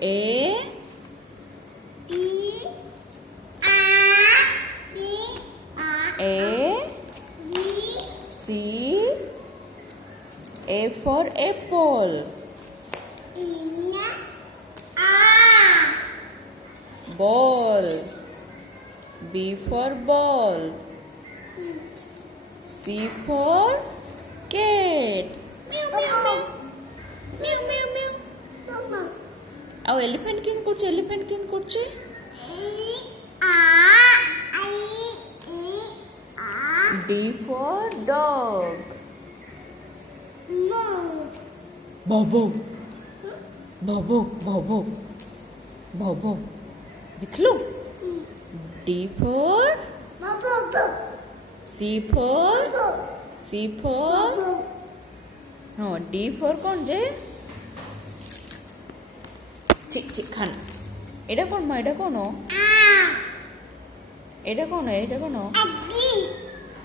A C. A for apple. Ball. B for ball. C for cat. Meow meow meow. Meow meow meow. ଆଉ elephant କେମିତି କରୁଛି? Elephant କେମିତି କରୁଛି? D for dog. Bobo. Bobo. Bobo. Bobo. देखलो. D for C for हाँ D for कौन जे? ठीक ठीक खान এটা কোন মা এটা কোন এটা কোন